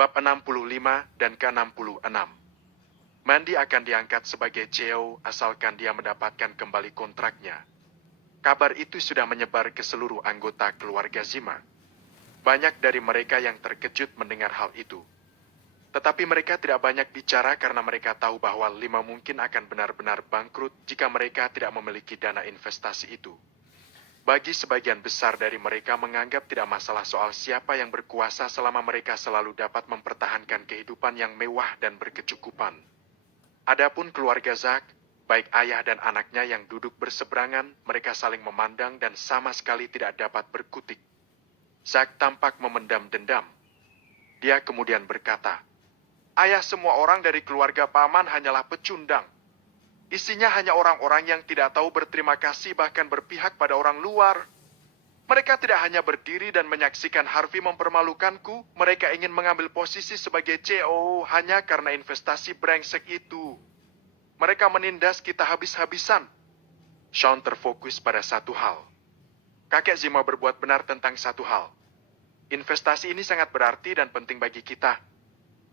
Bab 65 dan ke-66. Mandy akan diangkat sebagai CEO asalkan dia mendapatkan kembali kontraknya. Kabar itu sudah menyebar ke seluruh anggota keluarga Zima. Banyak dari mereka yang terkejut mendengar hal itu. Tetapi mereka tidak banyak bicara karena mereka tahu bahwa Lima mungkin akan benar-benar bangkrut jika mereka tidak memiliki dana investasi itu. Bagi sebagian besar dari mereka menganggap tidak masalah soal siapa yang berkuasa selama mereka selalu dapat mempertahankan kehidupan yang mewah dan berkecukupan. Adapun keluarga Zack, baik ayah dan anaknya yang duduk berseberangan, mereka saling memandang dan sama sekali tidak dapat berkutik. Zack tampak memendam dendam. Dia kemudian berkata, "Ayah, semua orang dari keluarga paman hanyalah pecundang. Isinya hanya orang-orang yang tidak tahu berterima kasih bahkan berpihak pada orang luar. Mereka tidak hanya berdiri dan menyaksikan Harvey mempermalukanku, mereka ingin mengambil posisi sebagai CEO hanya karena investasi brengsek itu. Mereka menindas kita habis-habisan." Sean terfokus pada satu hal. Kakek Zima berbuat benar tentang satu hal. Investasi ini sangat berarti dan penting bagi kita.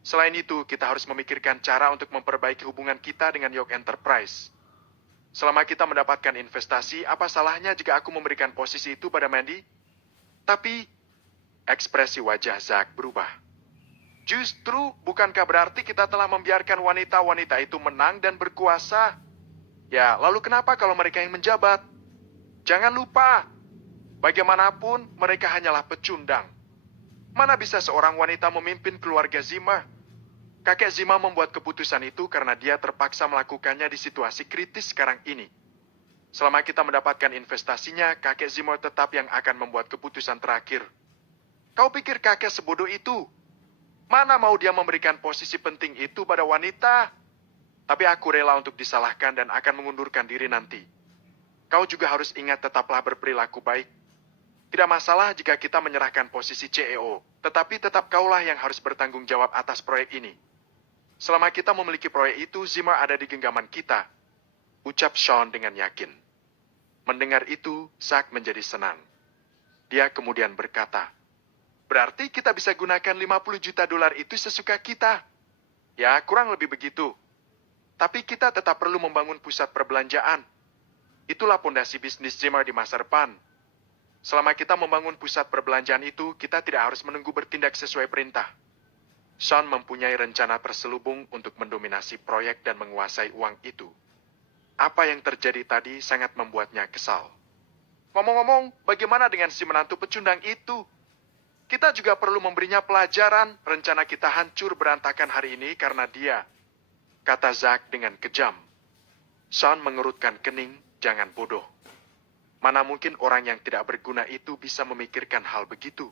Selain itu, kita harus memikirkan cara untuk memperbaiki hubungan kita dengan York Enterprise. Selama kita mendapatkan investasi, apa salahnya jika aku memberikan posisi itu pada Mandy? Tapi, ekspresi wajah Zack berubah. Justru, bukankah berarti kita telah membiarkan wanita-wanita itu menang dan berkuasa? Ya, lalu kenapa kalau mereka yang menjabat? Jangan lupa, bagaimanapun mereka hanyalah pecundang. Mana bisa seorang wanita memimpin keluarga Zima? Kakek Zima membuat keputusan itu karena dia terpaksa melakukannya di situasi kritis sekarang ini. Selama kita mendapatkan investasinya, kakek Zima tetap yang akan membuat keputusan terakhir. Kau pikir kakek sebodoh itu? Mana mau dia memberikan posisi penting itu pada wanita? Tapi aku rela untuk disalahkan dan akan mengundurkan diri nanti. Kau juga harus ingat tetaplah berperilaku baik. Tidak masalah jika kita menyerahkan posisi CEO, tetapi tetap kaulah yang harus bertanggung jawab atas proyek ini. Selama kita memiliki proyek itu, Zima ada di genggaman kita, ucap Sean dengan yakin. Mendengar itu, Zack menjadi senang. Dia kemudian berkata, "Berarti kita bisa gunakan 50 juta dolar itu sesuka kita." Ya, kurang lebih begitu. Tapi kita tetap perlu membangun pusat perbelanjaan. Itulah pondasi bisnis Zima di masa depan. Selama kita membangun pusat perbelanjaan itu, kita tidak harus menunggu bertindak sesuai perintah. Sean mempunyai rencana terselubung untuk mendominasi proyek dan menguasai uang itu. Apa yang terjadi tadi sangat membuatnya kesal. Ngomong-ngomong, bagaimana dengan si menantu pecundang itu? Kita juga perlu memberinya pelajaran. Rencana kita hancur berantakan hari ini karena dia, kata Zack dengan kejam. Sean mengerutkan kening, jangan bodoh. Mana mungkin orang yang tidak berguna itu bisa memikirkan hal begitu?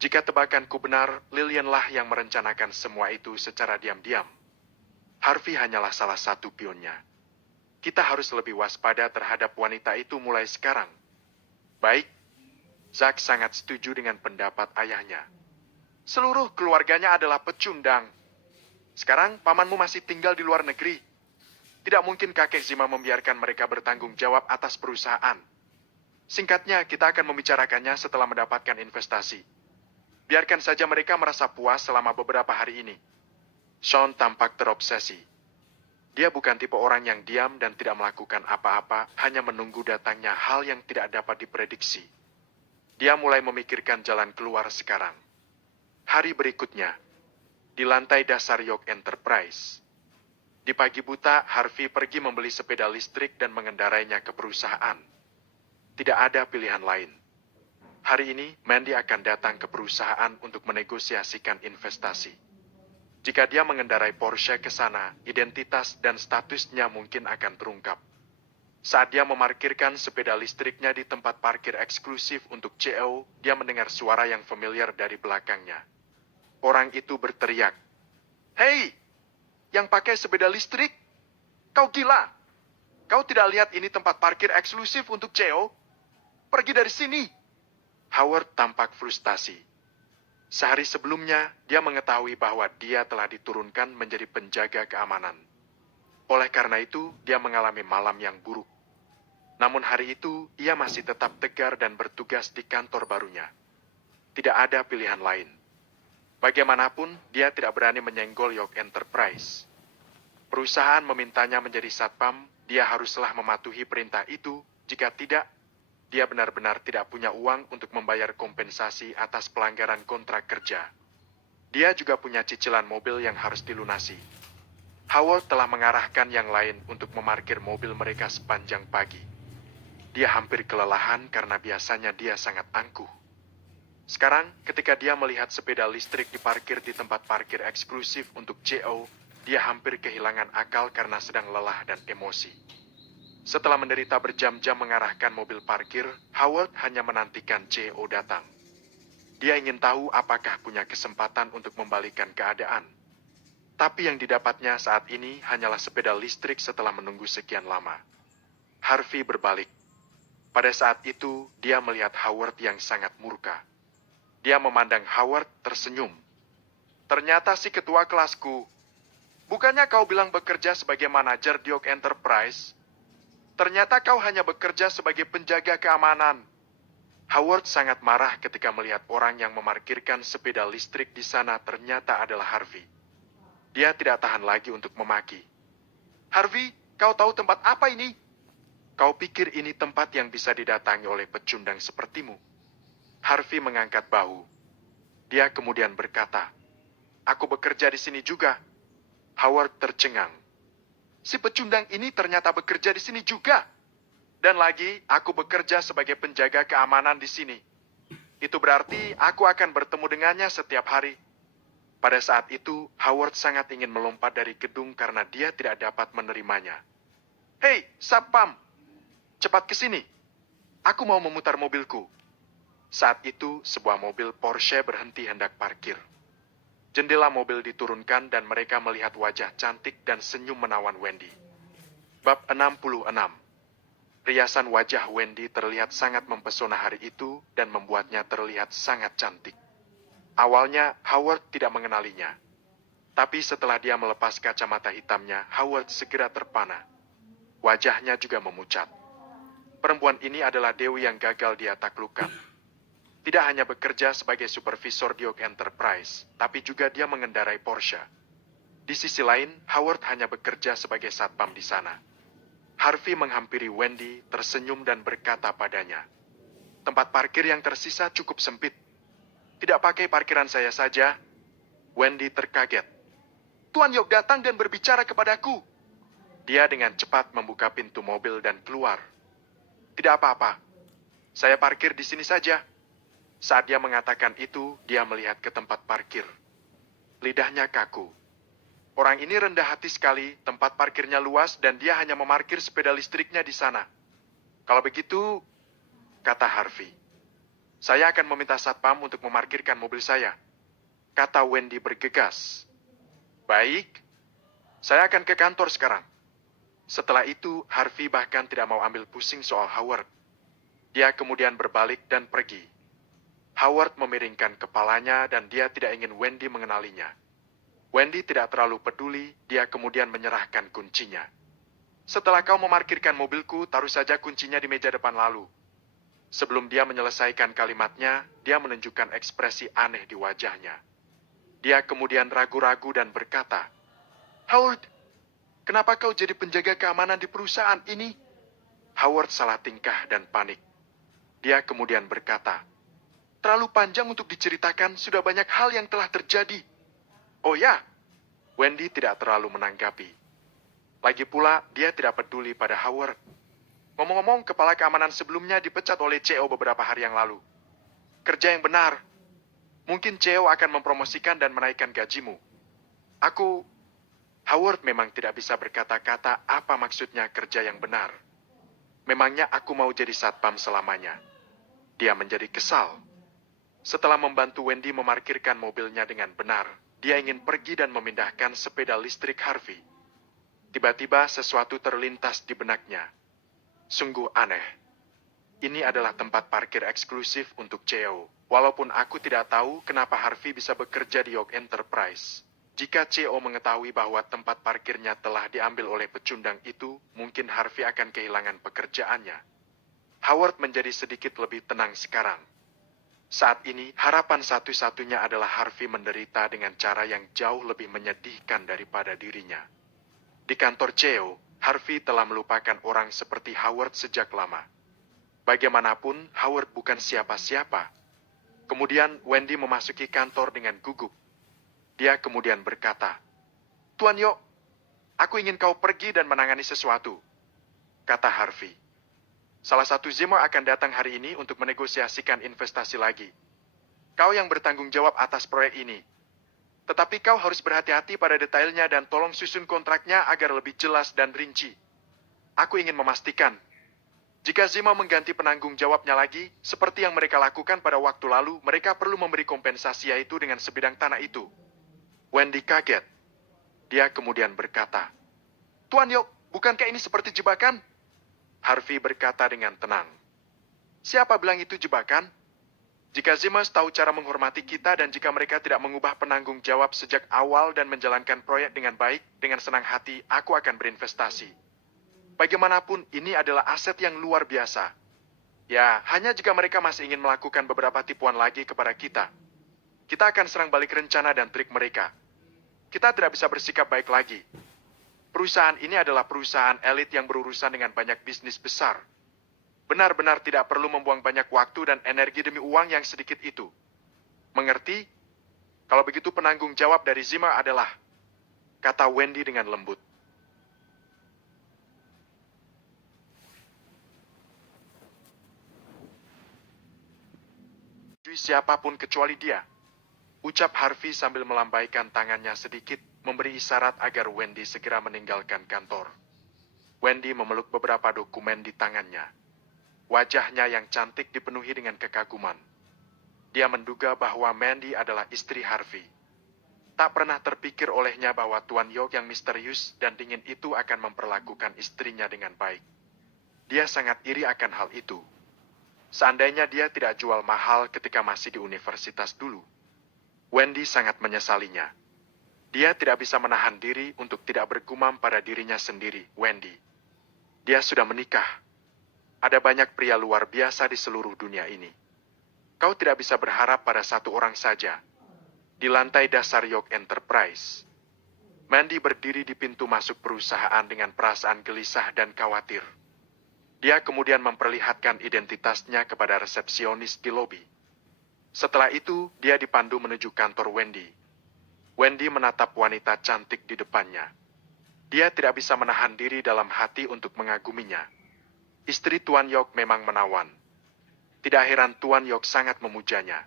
Jika tebakanku benar, Lillianlah yang merencanakan semua itu secara diam-diam. Harvey hanyalah salah satu pionnya. Kita harus lebih waspada terhadap wanita itu mulai sekarang. Baik, Zack sangat setuju dengan pendapat ayahnya. Seluruh keluarganya adalah pecundang. Sekarang pamanmu masih tinggal di luar negeri. Tidak mungkin kakek Zima membiarkan mereka bertanggung jawab atas perusahaan. Singkatnya, kita akan membicarakannya setelah mendapatkan investasi. Biarkan saja mereka merasa puas selama beberapa hari ini. Sean tampak terobsesi. Dia bukan tipe orang yang diam dan tidak melakukan apa-apa, hanya menunggu datangnya hal yang tidak dapat diprediksi. Dia mulai memikirkan jalan keluar sekarang. Hari berikutnya, di lantai dasar York Enterprise. Di pagi buta, Harvey pergi membeli sepeda listrik dan mengendarainya ke perusahaan. Tidak ada pilihan lain. Hari ini, Mandy akan datang ke perusahaan untuk menegosiasikan investasi. Jika dia mengendarai Porsche ke sana, identitas dan statusnya mungkin akan terungkap. Saat dia memarkirkan sepeda listriknya di tempat parkir eksklusif untuk CEO, dia mendengar suara yang familiar dari belakangnya. Orang itu berteriak, "Hei, yang pakai sepeda listrik? Kau gila? Kau tidak lihat ini tempat parkir eksklusif untuk CEO? Pergi dari sini!" Howard tampak frustasi. Sehari sebelumnya, dia mengetahui bahwa dia telah diturunkan menjadi penjaga keamanan. Oleh karena itu, dia mengalami malam yang buruk. Namun hari itu, ia masih tetap tegar dan bertugas di kantor barunya. Tidak ada pilihan lain. Bagaimanapun, dia tidak berani menyenggol York Enterprise. Perusahaan memintanya menjadi satpam, dia haruslah mematuhi perintah itu. Jika tidak, dia benar-benar tidak punya uang untuk membayar kompensasi atas pelanggaran kontrak kerja. Dia juga punya cicilan mobil yang harus dilunasi. Howard telah mengarahkan yang lain untuk memarkir mobil mereka sepanjang pagi. Dia hampir kelelahan karena biasanya dia sangat angkuh. Sekarang, ketika dia melihat sepeda listrik diparkir di tempat parkir eksklusif untuk CO, dia hampir kehilangan akal karena sedang lelah dan emosi. Setelah menderita berjam-jam mengarahkan mobil parkir, Howard hanya menantikan CO datang. Dia ingin tahu apakah punya kesempatan untuk membalikan keadaan. Tapi yang didapatnya saat ini hanyalah sepeda listrik setelah menunggu sekian lama. Harvey berbalik. Pada saat itu, dia melihat Howard yang sangat murka. Dia memandang Howard tersenyum. Ternyata si ketua kelasku. Bukannya kau bilang bekerja sebagai manajer di York Enterprise? Ternyata kau hanya bekerja sebagai penjaga keamanan. Howard sangat marah ketika melihat orang yang memarkirkan sepeda listrik di sana ternyata adalah Harvey. Dia tidak tahan lagi untuk memaki. Harvey, kau tahu tempat apa ini? Kau pikir ini tempat yang bisa didatangi oleh pecundang sepertimu? Harvey mengangkat bahu. Dia kemudian berkata, "Aku bekerja di sini juga." Howard tercengang. Si pecundang ini ternyata bekerja di sini juga. Dan lagi, aku bekerja sebagai penjaga keamanan di sini. Itu berarti aku akan bertemu dengannya setiap hari. Pada saat itu, Howard sangat ingin melompat dari gedung karena dia tidak dapat menerimanya. "Hei, Satpam! Cepat ke sini. Aku mau memutar mobilku." Saat itu, sebuah mobil Porsche berhenti hendak parkir. Jendela mobil diturunkan dan mereka melihat wajah cantik dan senyum menawan Wendy. Bab 66. Riasan wajah Wendy terlihat sangat mempesona hari itu dan membuatnya terlihat sangat cantik. Awalnya, Howard tidak mengenalinya. Tapi setelah dia melepas kacamata hitamnya, Howard segera terpana. Wajahnya juga memucat. Perempuan ini adalah Dewi yang gagal dia taklukkan. Tidak hanya bekerja sebagai supervisor di York Enterprise, tapi juga dia mengendarai Porsche. Di sisi lain, Howard hanya bekerja sebagai satpam di sana. Harvey menghampiri Wendy, tersenyum dan berkata padanya, "Tempat parkir yang tersisa cukup sempit. Tidak pakai parkiran saya saja." Wendy terkaget. "Tuan York datang dan berbicara kepadaku." Dia dengan cepat membuka pintu mobil dan keluar. "Tidak apa-apa. Saya parkir di sini saja." Saat dia mengatakan itu, dia melihat ke tempat parkir. Lidahnya kaku. Orang ini rendah hati sekali, tempat parkirnya luas dan dia hanya memarkir sepeda listriknya di sana. "Kalau begitu," kata Harvey, "saya akan meminta satpam untuk memarkirkan mobil saya," kata Wendy bergegas. "Baik, saya akan ke kantor sekarang." Setelah itu, Harvey bahkan tidak mau ambil pusing soal Howard. Dia kemudian berbalik dan pergi. Howard memiringkan kepalanya dan dia tidak ingin Wendy mengenalinya. Wendy tidak terlalu peduli, dia kemudian menyerahkan kuncinya. "Setelah kau memarkirkan mobilku, taruh saja kuncinya di meja depan lalu." Sebelum dia menyelesaikan kalimatnya, dia menunjukkan ekspresi aneh di wajahnya. Dia kemudian ragu-ragu dan berkata, "Howard, kenapa kau jadi penjaga keamanan di perusahaan ini?" Howard salah tingkah dan panik. Dia kemudian berkata, "Terlalu panjang untuk diceritakan, sudah banyak hal yang telah terjadi." "Oh ya," Wendy tidak terlalu menanggapi. Lagi pula, dia tidak peduli pada Howard. "Ngomong-ngomong, kepala keamanan sebelumnya dipecat oleh CEO beberapa hari yang lalu. Kerja yang benar. Mungkin CEO akan mempromosikan dan menaikkan gajimu." Howard memang tidak bisa berkata-kata apa maksudnya kerja yang benar. Memangnya aku mau jadi satpam selamanya? Dia menjadi kesal. Setelah membantu Wendy memarkirkan mobilnya dengan benar, dia ingin pergi dan memindahkan sepeda listrik Harvey. Tiba-tiba sesuatu terlintas di benaknya. Sungguh aneh. Ini adalah tempat parkir eksklusif untuk CEO. Walaupun aku tidak tahu kenapa Harvey bisa bekerja di York Enterprise. Jika CEO mengetahui bahwa tempat parkirnya telah diambil oleh pecundang itu, mungkin Harvey akan kehilangan pekerjaannya. Howard menjadi sedikit lebih tenang sekarang. Saat ini, harapan satu-satunya adalah Harvey menderita dengan cara yang jauh lebih menyedihkan daripada dirinya. Di kantor CEO, Harvey telah melupakan orang seperti Howard sejak lama. Bagaimanapun, Howard bukan siapa-siapa. Kemudian, Wendy memasuki kantor dengan gugup. Dia kemudian berkata, "Tuan Yo, aku ingin kau pergi dan menangani sesuatu," kata Harvey. "Salah satu Zimmer akan datang hari ini untuk menegosiasikan investasi lagi. Kau yang bertanggung jawab atas proyek ini. Tetapi kau harus berhati-hati pada detailnya dan tolong susun kontraknya agar lebih jelas dan rinci. Aku ingin memastikan, jika Zimmer mengganti penanggung jawabnya lagi, seperti yang mereka lakukan pada waktu lalu, mereka perlu memberi kompensasi yaitu dengan sebidang tanah itu." Wendy kaget. Dia kemudian berkata, "Tuan Yo, bukankah ini seperti jebakan?" Harvey berkata dengan tenang, "Siapa bilang itu jebakan? Jika Zimmers tahu cara menghormati kita dan jika mereka tidak mengubah penanggung jawab sejak awal dan menjalankan proyek dengan baik, dengan senang hati, aku akan berinvestasi. Bagaimanapun, ini adalah aset yang luar biasa. Ya, hanya jika mereka masih ingin melakukan beberapa tipuan lagi kepada kita. Kita akan serang balik rencana dan trik mereka. Kita tidak bisa bersikap baik lagi. Perusahaan ini adalah perusahaan elit yang berurusan dengan banyak bisnis besar. Benar-benar tidak perlu membuang banyak waktu dan energi demi uang yang sedikit itu. Mengerti? Kalau begitu penanggung jawab dari Zimmer adalah," kata Wendy dengan lembut. "Siapapun kecuali dia," ucap Harvey sambil melambaikan tangannya sedikit, memberi isyarat agar Wendy segera meninggalkan kantor. Wendy memeluk beberapa dokumen di tangannya. Wajahnya yang cantik dipenuhi dengan kekaguman. Dia menduga bahwa Mandy adalah istri Harvey. Tak pernah terpikir olehnya bahwa Tuan York yang misterius dan dingin itu akan memperlakukan istrinya dengan baik. Dia sangat iri akan hal itu. Seandainya dia tidak jual mahal ketika masih di universitas dulu. Wendy sangat menyesalinya. Dia tidak bisa menahan diri untuk tidak bergumam pada dirinya sendiri, Wendy. Dia sudah menikah. Ada banyak pria luar biasa di seluruh dunia ini. Kau tidak bisa berharap pada satu orang saja. Di lantai dasar York Enterprise, Mandy berdiri di pintu masuk perusahaan dengan perasaan gelisah dan khawatir. Dia kemudian memperlihatkan identitasnya kepada resepsionis di lobi. Setelah itu, dia dipandu menuju kantor Wendy. Wendy menatap wanita cantik di depannya. Dia tidak bisa menahan diri dalam hati untuk mengaguminya. Istri Tuan York memang menawan. Tidak heran Tuan York sangat memujanya.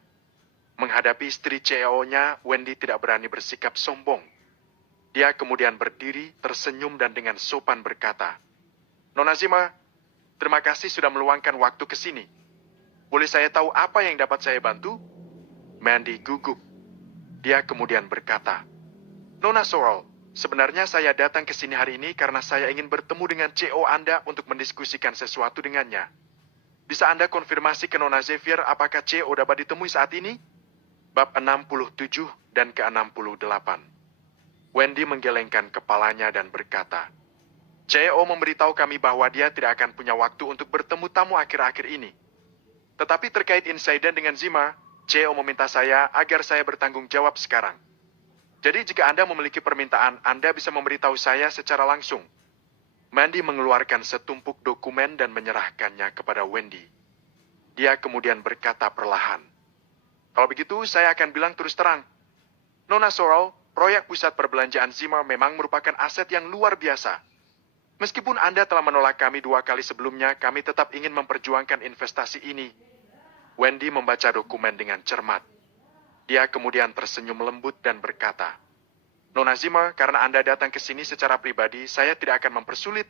Menghadapi istri CEO-nya, Wendy tidak berani bersikap sombong. Dia kemudian berdiri, tersenyum dan dengan sopan berkata, "Nona Zimmer, terima kasih sudah meluangkan waktu ke sini. Boleh saya tahu apa yang dapat saya bantu?" Mandy gugup. Dia kemudian berkata, "Nona Sorrel, sebenarnya saya datang ke sini hari ini karena saya ingin bertemu dengan CEO Anda untuk mendiskusikan sesuatu dengannya. Bisa Anda konfirmasi ke Nona Xavier apakah CEO dapat ditemui saat ini?" Bab 67 dan ke-68. Wendy menggelengkan kepalanya dan berkata, "CEO memberitahu kami bahwa dia tidak akan punya waktu untuk bertemu tamu akhir-akhir ini. Tetapi terkait insiden dengan Zimmer, CEO meminta saya agar saya bertanggung jawab sekarang. Jadi jika Anda memiliki permintaan, Anda bisa memberitahu saya secara langsung." Mandy mengeluarkan setumpuk dokumen dan menyerahkannya kepada Wendy. Dia kemudian berkata perlahan, "Kalau begitu, saya akan bilang terus terang. Nona Sorrel, proyek pusat perbelanjaan Zimmer memang merupakan aset yang luar biasa. Meskipun Anda telah menolak kami 2 kali sebelumnya, kami tetap ingin memperjuangkan investasi ini." Wendy membaca dokumen dengan cermat. Dia kemudian tersenyum lembut dan berkata, "Nona Zimmer, karena Anda datang ke sini secara pribadi, saya tidak akan mempersulit.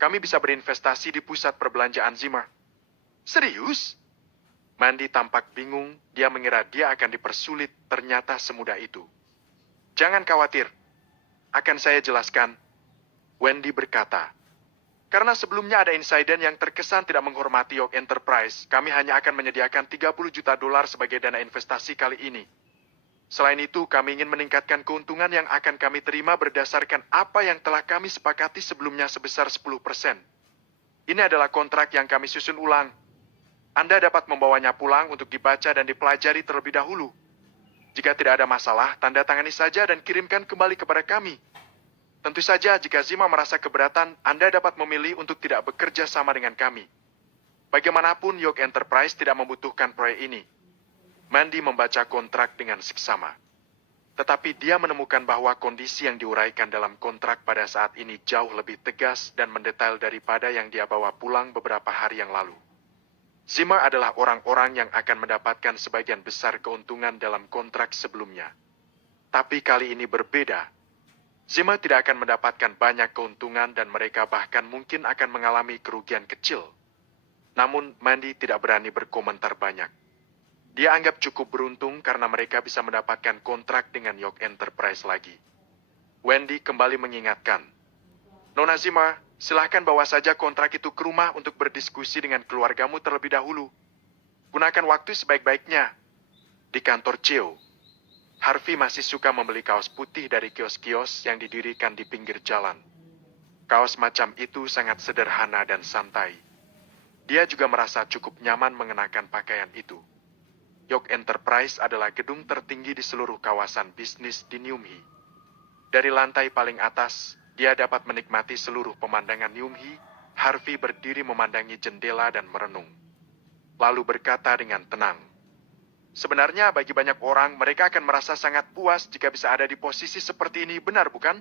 Kami bisa berinvestasi di pusat perbelanjaan Zimmer." "Serius?" Mandy tampak bingung, dia mengira dia akan dipersulit, ternyata semudah itu. "Jangan khawatir, akan saya jelaskan," Wendy berkata. "Karena sebelumnya ada insiden yang terkesan tidak menghormati York Enterprise, kami hanya akan menyediakan $30 juta sebagai dana investasi kali ini. Selain itu, kami ingin meningkatkan keuntungan yang akan kami terima berdasarkan apa yang telah kami sepakati sebelumnya sebesar 10%. Ini adalah kontrak yang kami susun ulang. Anda dapat membawanya pulang untuk dibaca dan dipelajari terlebih dahulu. Jika tidak ada masalah, tanda tangani saja dan kirimkan kembali kepada kami. Tentu saja jika Zima merasa keberatan, Anda dapat memilih untuk tidak bekerja sama dengan kami. Bagaimanapun, York Enterprise tidak membutuhkan proyek ini. Mandy membaca kontrak dengan seksama. Tetapi dia menemukan bahwa kondisi yang diuraikan dalam kontrak pada saat ini jauh lebih tegas dan mendetail daripada yang dia bawa pulang beberapa hari yang lalu. Zima adalah orang-orang yang akan mendapatkan sebagian besar keuntungan dalam kontrak sebelumnya. Tapi kali ini berbeda. Zima tidak akan mendapatkan banyak keuntungan dan mereka bahkan mungkin akan mengalami kerugian kecil. Namun, Mandy tidak berani berkomentar banyak. Dia anggap cukup beruntung karena mereka bisa mendapatkan kontrak dengan York Enterprise lagi. Wendy kembali mengingatkan, Nona Zima, silahkan bawa saja kontrak itu ke rumah untuk berdiskusi dengan keluargamu terlebih dahulu. Gunakan waktu sebaik-baiknya. Di kantor Cheo, Harvey masih suka membeli kaos putih dari kios-kios yang didirikan di pinggir jalan. Kaos macam itu sangat sederhana dan santai. Dia juga merasa cukup nyaman mengenakan pakaian itu. York Enterprise adalah gedung tertinggi di seluruh kawasan bisnis di Newmhi. Dari lantai paling atas, dia dapat menikmati seluruh pemandangan Newmhi. Harvey berdiri memandangi jendela dan merenung. Lalu berkata dengan tenang, sebenarnya bagi banyak orang, mereka akan merasa sangat puas jika bisa ada di posisi seperti ini, benar bukan?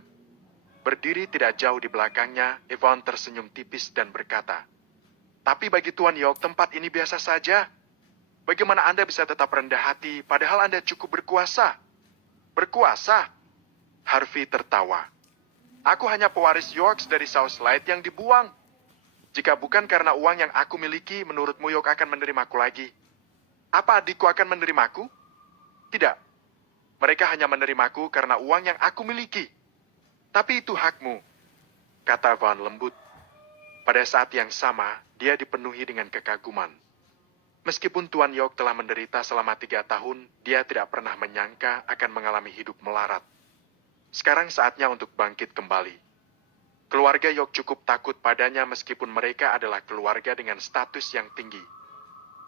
Berdiri tidak jauh di belakangnya, Evan tersenyum tipis dan berkata, tapi bagi Tuan York, tempat ini biasa saja. Bagaimana Anda bisa tetap rendah hati, padahal Anda cukup berkuasa? Berkuasa? Harvey tertawa. Aku hanya pewaris Yorks dari South Light yang dibuang. Jika bukan karena uang yang aku miliki, menurutmu York akan menerimaku lagi? Apa adikku akan menerimaku? Tidak. Mereka hanya menerimaku karena uang yang aku miliki. Tapi itu hakmu, kata Van lembut. Pada saat yang sama, dia dipenuhi dengan kekaguman. Meskipun Tuan York telah menderita selama 3 tahun, dia tidak pernah menyangka akan mengalami hidup melarat. Sekarang saatnya untuk bangkit kembali. Keluarga York cukup takut padanya meskipun mereka adalah keluarga dengan status yang tinggi.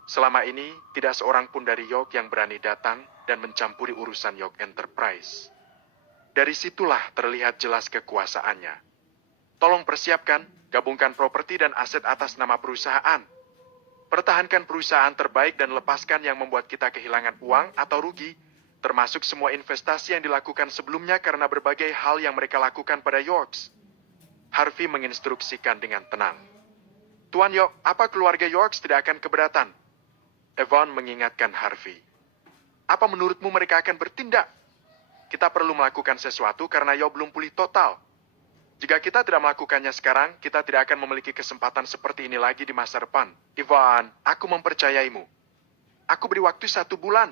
Selama ini, tidak seorang pun dari York yang berani datang dan mencampuri urusan York Enterprise. Dari situlah terlihat jelas kekuasaannya. Tolong persiapkan, gabungkan properti dan aset atas nama perusahaan. Pertahankan perusahaan terbaik dan lepaskan yang membuat kita kehilangan uang atau rugi, termasuk semua investasi yang dilakukan sebelumnya karena berbagai hal yang mereka lakukan pada Yorks. Harvey menginstruksikan dengan tenang. Tuan York, apa keluarga Yorks tidak akan keberatan? Evan mengingatkan Harvey. Apa menurutmu mereka akan bertindak? Kita perlu melakukan sesuatu karena York belum pulih total. Jika kita tidak melakukannya sekarang, kita tidak akan memiliki kesempatan seperti ini lagi di masa depan. Evan, aku mempercayaimu. Aku beri waktu 1 bulan.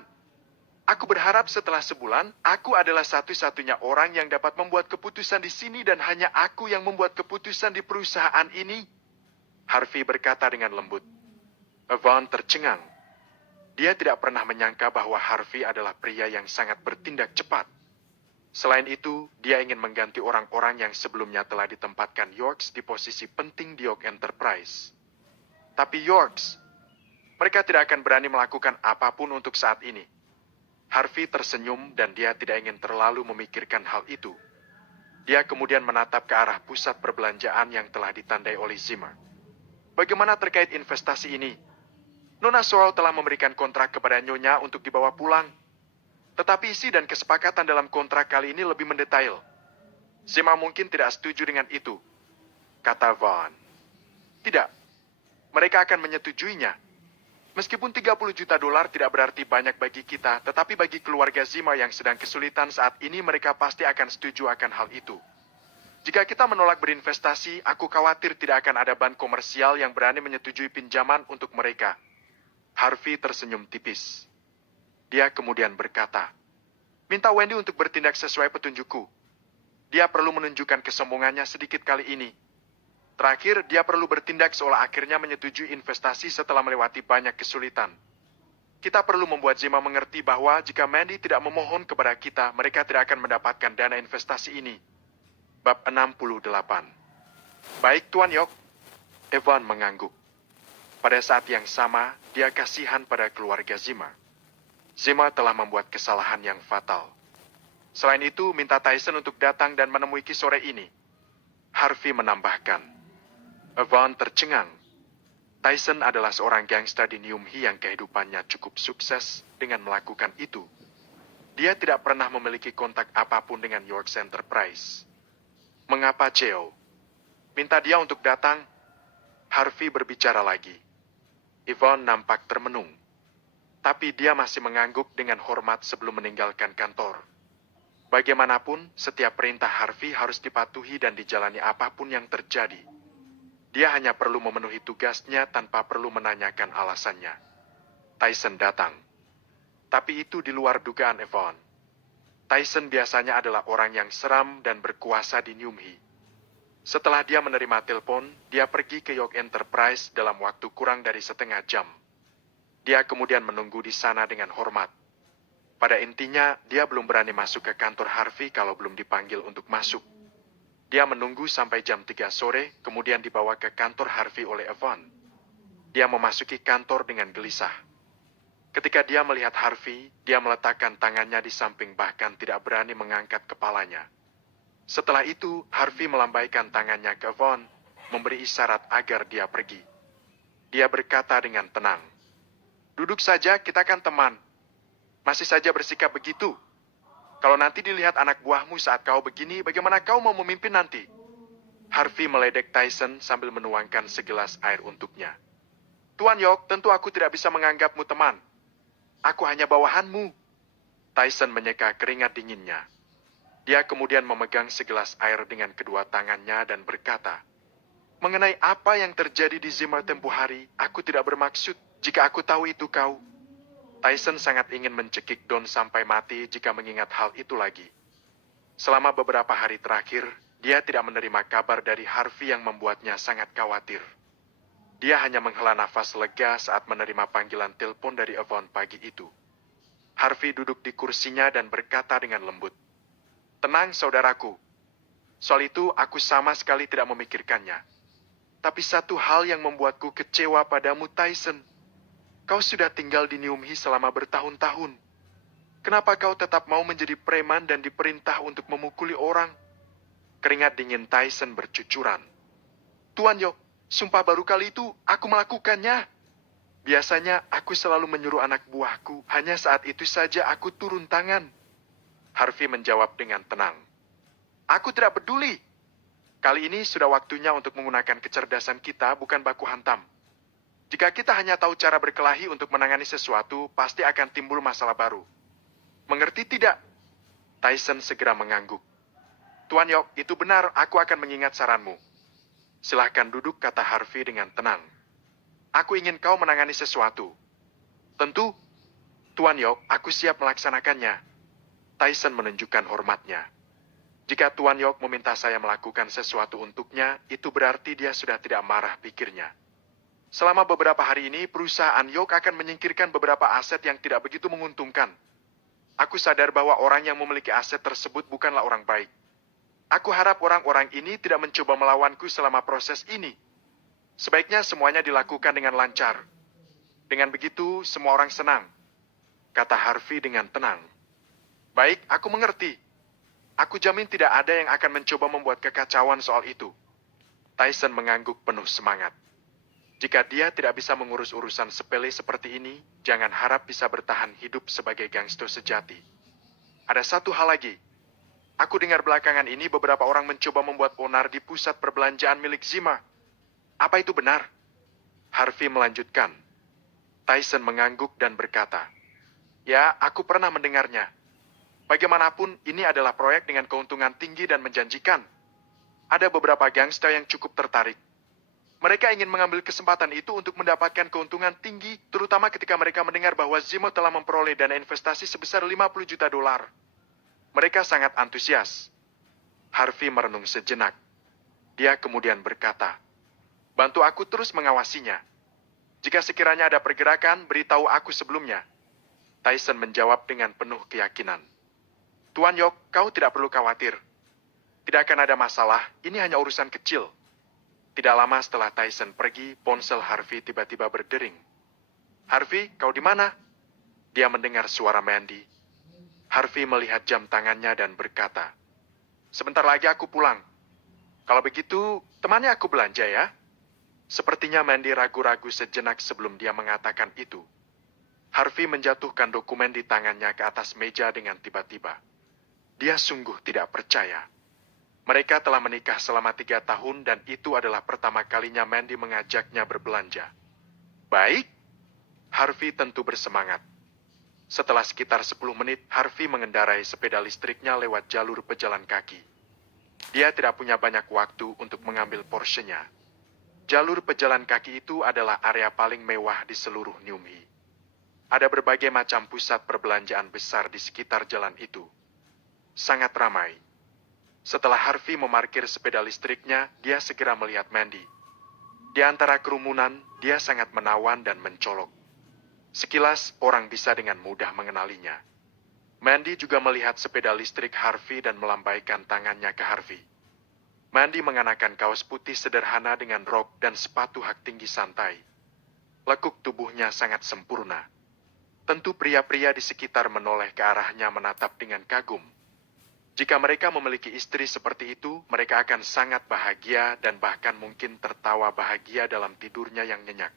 Aku berharap setelah sebulan, aku adalah satu-satunya orang yang dapat membuat keputusan di sini dan hanya aku yang membuat keputusan di perusahaan ini. Harvey berkata dengan lembut. Evan tercengang. Dia tidak pernah menyangka bahwa Harvey adalah pria yang sangat bertindak cepat. Selain itu, dia ingin mengganti orang-orang yang sebelumnya telah ditempatkan Yorks di posisi penting di York Enterprise. Tapi Yorks, mereka tidak akan berani melakukan apapun untuk saat ini. Harvey tersenyum dan dia tidak ingin terlalu memikirkan hal itu. Dia kemudian menatap ke arah pusat perbelanjaan yang telah ditandai oleh Zima. Bagaimana terkait investasi ini? Nona Sorrel telah memberikan kontrak kepada Nyonya untuk dibawa pulang. Tetapi isi dan kesepakatan dalam kontrak kali ini lebih mendetail. Zima mungkin tidak setuju dengan itu, kata Van. Tidak, mereka akan menyetujuinya. Meskipun 30 juta dolar tidak berarti banyak bagi kita, tetapi bagi keluarga Zima yang sedang kesulitan saat ini, mereka pasti akan setuju akan hal itu. Jika kita menolak berinvestasi, aku khawatir tidak akan ada bank komersial yang berani menyetujui pinjaman untuk mereka. Harvey tersenyum tipis. Dia kemudian berkata, minta Wendy untuk bertindak sesuai petunjukku. Dia perlu menunjukkan kesombongannya sedikit kali ini. Terakhir, dia perlu bertindak seolah akhirnya menyetujui investasi setelah melewati banyak kesulitan. Kita perlu membuat Zima mengerti bahwa jika Mandy tidak memohon kepada kita, mereka tidak akan mendapatkan dana investasi ini. Bab 68. Baik, Tuan York. Evan mengangguk. Pada saat yang sama, dia kasihan pada keluarga Zima. Zima telah membuat kesalahan yang fatal. Selain itu, minta Tyson untuk datang dan menemui Ki sore ini. Harvey menambahkan. Yvonne tercengang. Tyson adalah seorang gangster di Nyumhi yang kehidupannya cukup sukses dengan melakukan itu. Dia tidak pernah memiliki kontak apapun dengan York's Enterprise. Mengapa Cheo minta dia untuk datang? Harvey berbicara lagi. Yvonne nampak termenung. Tapi dia masih mengangguk dengan hormat sebelum meninggalkan kantor. Bagaimanapun, setiap perintah Harvey harus dipatuhi dan dijalani apapun yang terjadi. Dia hanya perlu memenuhi tugasnya tanpa perlu menanyakan alasannya. Tyson datang. Tapi itu di luar dugaan Yvonne. Tyson biasanya adalah orang yang seram dan berkuasa di Nyumhi. Setelah dia menerima telepon, dia pergi ke York Enterprise dalam waktu kurang dari setengah jam. Dia kemudian menunggu di sana dengan hormat. Pada intinya, dia belum berani masuk ke kantor Harvey kalau belum dipanggil untuk masuk. Dia menunggu sampai jam 3 sore, kemudian dibawa ke kantor Harvey oleh Yvonne. Dia memasuki kantor dengan gelisah. Ketika dia melihat Harvey, dia meletakkan tangannya di samping bahkan tidak berani mengangkat kepalanya. Setelah itu, Harvey melambaikan tangannya ke Yvonne, memberi isyarat agar dia pergi. Dia berkata dengan tenang, "Duduk saja, kita kan teman. Masih saja bersikap begitu. Kalau nanti dilihat anak buahmu saat kau begini, bagaimana kau mau memimpin nanti?" Harvey meledek Tyson sambil menuangkan segelas air untuknya. "Tuan York, tentu aku tidak bisa menganggapmu teman. Aku hanya bawahanmu." Tyson menyeka keringat dinginnya. Dia kemudian memegang segelas air dengan kedua tangannya dan berkata, "Mengenai apa yang terjadi di Zimmer tempo hari, aku tidak bermaksud jika aku tahu itu kau." Tyson sangat ingin mencekik Don sampai mati jika mengingat hal itu lagi. Selama beberapa hari terakhir, dia tidak menerima kabar dari Harvey yang membuatnya sangat khawatir. Dia hanya menghela nafas lega saat menerima panggilan telepon dari Yvonne pagi itu. Harvey duduk di kursinya dan berkata dengan lembut, "Tenang, saudaraku. Soal itu aku sama sekali tidak memikirkannya. Tapi satu hal yang membuatku kecewa padamu, Tyson. Kau sudah tinggal di Nyumhi selama bertahun-tahun. Kenapa kau tetap mau menjadi preman dan diperintah untuk memukuli orang?" Keringat dingin Tyson bercucuran. "Tuan York, sumpah baru kali itu aku melakukannya. Biasanya aku selalu menyuruh anak buahku, hanya saat itu saja aku turun tangan." Harvey menjawab dengan tenang, "Aku tidak peduli. Kali ini sudah waktunya untuk menggunakan kecerdasan kita, bukan baku hantam. Jika kita hanya tahu cara berkelahi untuk menangani sesuatu, pasti akan timbul masalah baru. Mengerti tidak?" Tyson segera mengangguk. "Tuan York, itu benar, aku akan mengingat saranmu." "Silahkan duduk," kata Harvey dengan tenang. "Aku ingin kau menangani sesuatu." "Tentu, Tuan York, aku siap melaksanakannya." Tyson menunjukkan hormatnya. Jika Tuan York meminta saya melakukan sesuatu untuknya, itu berarti dia sudah tidak marah, pikirnya. Selama beberapa hari ini, perusahaan York akan menyingkirkan beberapa aset yang tidak begitu menguntungkan. Aku sadar bahwa orang yang memiliki aset tersebut bukanlah orang baik. Aku harap orang-orang ini tidak mencoba melawanku selama proses ini. Sebaiknya semuanya dilakukan dengan lancar. Dengan begitu, semua orang senang, kata Harvey dengan tenang. "Baik, aku mengerti. Aku jamin tidak ada yang akan mencoba membuat kekacauan soal itu." Tyson mengangguk penuh semangat. Jika dia tidak bisa mengurus urusan sepele seperti ini, jangan harap bisa bertahan hidup sebagai gangster sejati. "Ada satu hal lagi. Aku dengar belakangan ini beberapa orang mencoba membuat onar di pusat perbelanjaan milik Zima. Apa itu benar?" Harvey melanjutkan. Tyson mengangguk dan berkata, "Ya, aku pernah mendengarnya. Bagaimanapun, ini adalah proyek dengan keuntungan tinggi dan menjanjikan. Ada beberapa gangster yang cukup tertarik. Mereka ingin mengambil kesempatan itu untuk mendapatkan keuntungan tinggi, terutama ketika mereka mendengar bahwa Zimo telah memperoleh dana investasi sebesar 50 juta dolar. Mereka sangat antusias." Harvey merenung sejenak. Dia kemudian berkata, "Bantu aku terus mengawasinya. Jika sekiranya ada pergerakan, beritahu aku sebelumnya." Tyson menjawab dengan penuh keyakinan. "Tuan York, kau tidak perlu khawatir. Tidak akan ada masalah, ini hanya urusan kecil. Tidak lama setelah Tyson pergi, ponsel Harvey tiba-tiba berdering. "Harvey, kau di mana?" Dia mendengar suara Mandy. Harvey melihat jam tangannya dan berkata, "Sebentar lagi aku pulang. Kalau begitu, temani aku belanja ya." Sepertinya Mandy ragu-ragu sejenak sebelum dia mengatakan itu. Harvey menjatuhkan dokumen di tangannya ke atas meja dengan tiba-tiba. Dia sungguh tidak percaya. Mereka telah menikah selama 3 tahun dan itu adalah pertama kalinya Mandy mengajaknya berbelanja. "Baik." Harvey tentu bersemangat. Setelah sekitar 10 menit, Harvey mengendarai sepeda listriknya lewat jalur pejalan kaki. Dia tidak punya banyak waktu untuk mengambil Porsche-nya. Jalur pejalan kaki itu adalah area paling mewah di seluruh Newry. Ada berbagai macam pusat perbelanjaan besar di sekitar jalan itu. Sangat ramai. Setelah Harvey memarkir sepeda listriknya, dia segera melihat Mandy. Di antara kerumunan, dia sangat menawan dan mencolok. Sekilas, orang bisa dengan mudah mengenalinya. Mandy juga melihat sepeda listrik Harvey dan melambaikan tangannya ke Harvey. Mandy mengenakan kaos putih sederhana dengan rok dan sepatu hak tinggi santai. Lekuk tubuhnya sangat sempurna. Tentu pria-pria di sekitar menoleh ke arahnya menatap dengan kagum. Jika mereka memiliki istri seperti itu, mereka akan sangat bahagia dan bahkan mungkin tertawa bahagia dalam tidurnya yang nyenyak.